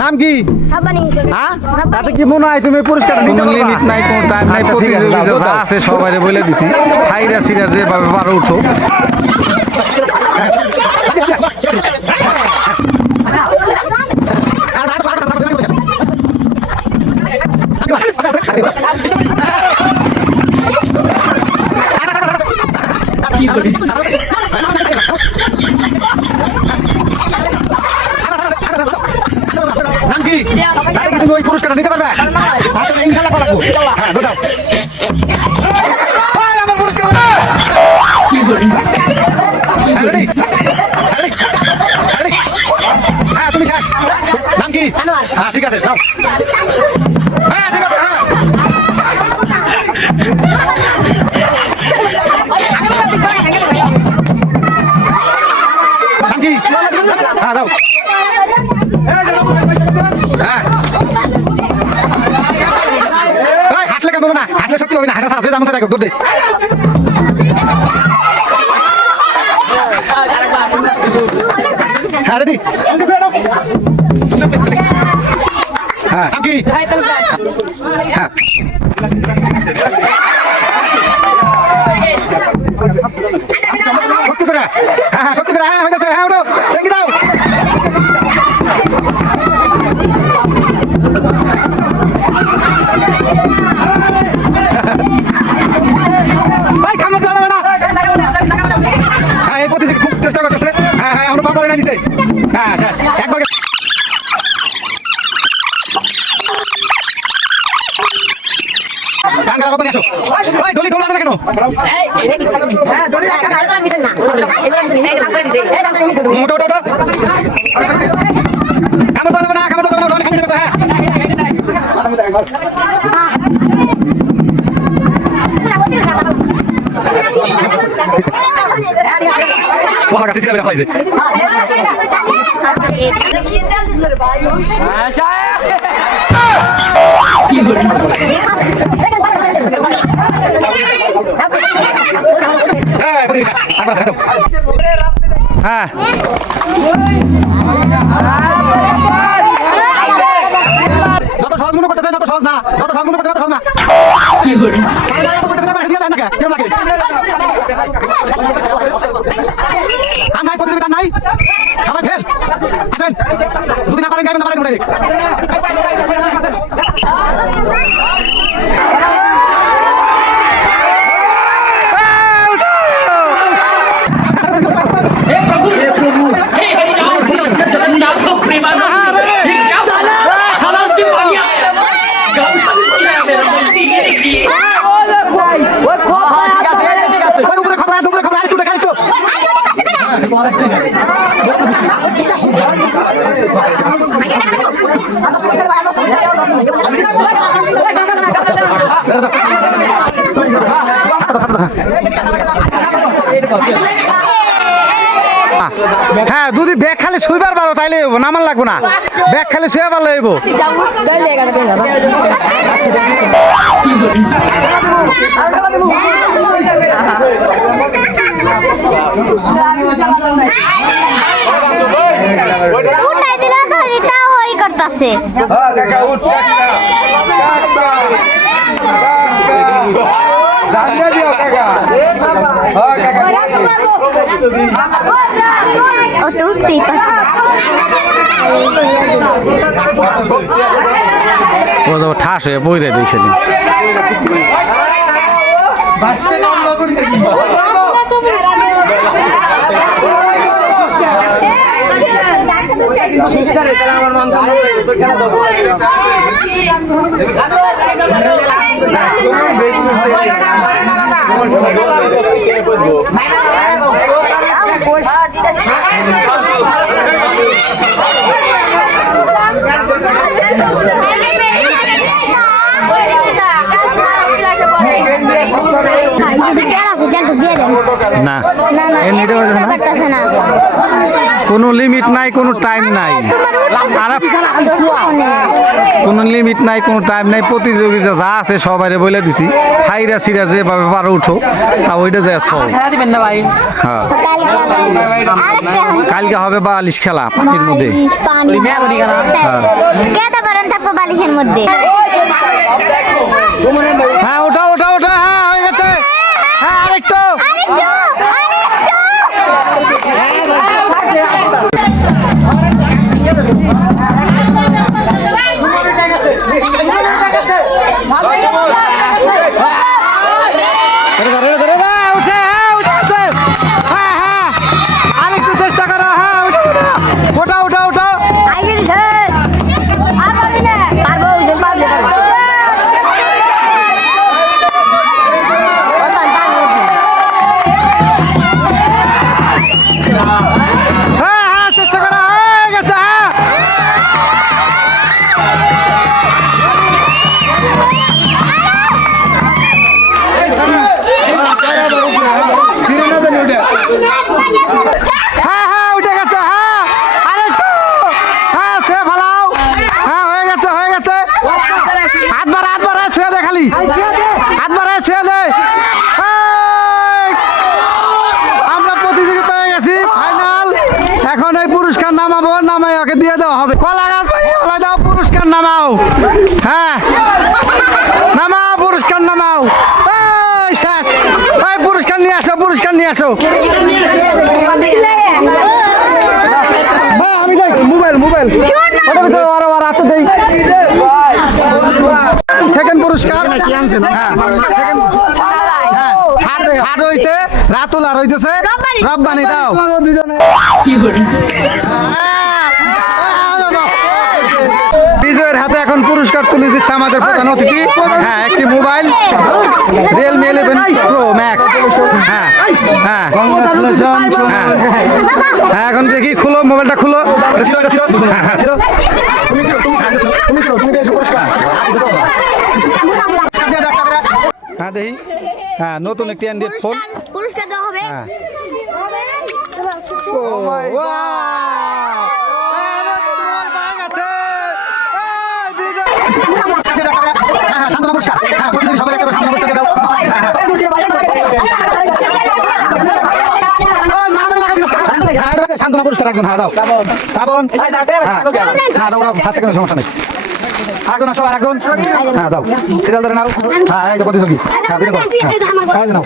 নাম কি? হ্যাঁ তাতে কি মনে হয় তুমি পুরস্কার নিতে পারবা? লিমিট নাই, কোন টাইম নাই, প্রতিযোগিতা যা আছে সবাইরে বলে দিছি। হাইরা সিরা যেভাবে পারো উঠো। তুমি ওই পুরস্কারটা নিতে পারবে? ইনশাল্লাহ পারবো। হ্যাঁ বোঝাও। আমার পুরস্কার হ্যাঁ তুমি শেষ। নাম কি? হ্যাঁ ঠিক আছে যাও। হ্যাঁ ঠিক আছে। নাম কি? হ্যাঁ যাও। হাসলে কেন না? হাসলে সত্যি হবে না। হাসা সাথে যেমন দেখো দৌড় হ্যাঁ রেডি। হ্যাঁ কি? হ্যাঁ সত্যি করে। হ্যাঁ হ্যাঁ সত্যি করে। হ্যাঁ হয়ে গেছে। হ্যাঁ ওঠো সেঙ্গি দাও। হ্যাঁ এই প্রতিযোগী খুব চেষ্টা করতেছে। হ্যাঁ হ্যাঁ আমরা বাবা নিতে। হ্যাঁ শেষ একবার হ্যাঁ যত সহজ মনে করতেছে তত সহজ না। যত সহজ মনে করতে তত সহজ না। আর নাই প্রতিযোগিতা নাই। সবাই ফেল আসেন। যদি না পারেন গাইবেন না পারেন ধরে হ্যাঁ যদি ব্যাগ খালি শুইবার পারো তাইলে নামান লাগবো না। ব্যাগ খালি শুয়ে পারলে হইব। ঠাস হয়ে বইরে দিয়েছিল। আমার মান না কোনো লিমিট লিমিট নাই, কোনো টাইম নাই, কোনো লিমিট নাই, কোনো টাইম নাই। প্রতিযোগিতা যা আছে সবাই বলে দিছি, ফাইরা সিরা যেভাবে পারো উঠো, তা ওইটা যায় সব। হ্যাঁ, কালকে হবে বালিশ খেলা পানির মধ্যে। বালিশের মধ্যে হ্যাঁ, ওঠা ওঠা ওঠা, হ্যাঁ হয়ে গেছে, হ্যাঁ আরেকটু। আমরা প্রতিযোগী পেয়ে গেছি ফাইনাল। এখন এই পুরস্কার নামাবো, নামাই ওকে দিয়ে দেওয়া হবে। কলা গাছ ভাই দাও, পুরস্কার নামাও। হ্যাঁ নামাও, পুরস্কার নামাও। এই পুরস্কার নিয়ে আসো, পুরস্কার নিয়ে আসো। আমি যাই, মোবাইল মোবাইল সেকেন্ড পুরস্কার হাট হইছে, রাতুল আর হইতেছে রব্বানি। দাও বিজয়ের হাতে এখন পুরস্কার তুলে দিচ্ছে আমাদের প্রধান অতিথি। হ্যাঁ, একটি মোবাইল Realme 11 Pro Max। হ্যাঁ হ্যাঁ হ্যাঁ, এখন দেখি, খুলো মোবাইলটা, খুলো। হ্যাঁ দেখি, হ্যাঁ নতুন একটি অ্যান্ড্রয়েড ফোন পুরস্কার দেওয়া হবে। সান্ত্বনা পুরস্কার একজন। হ্যাঁ দাও শ্রাবণ, হ্যাঁ দাও, ফার্স্ট সেকেন্ড সমস্যা নেই। আরেকজন আসো, আরেকজন। হ্যাঁ দাও, সিরিয়াল ধরে নাও। হ্যাঁ এই যে প্রতিযোগী। হ্যাঁ বিয়ে করো, হ্যাঁ নাও।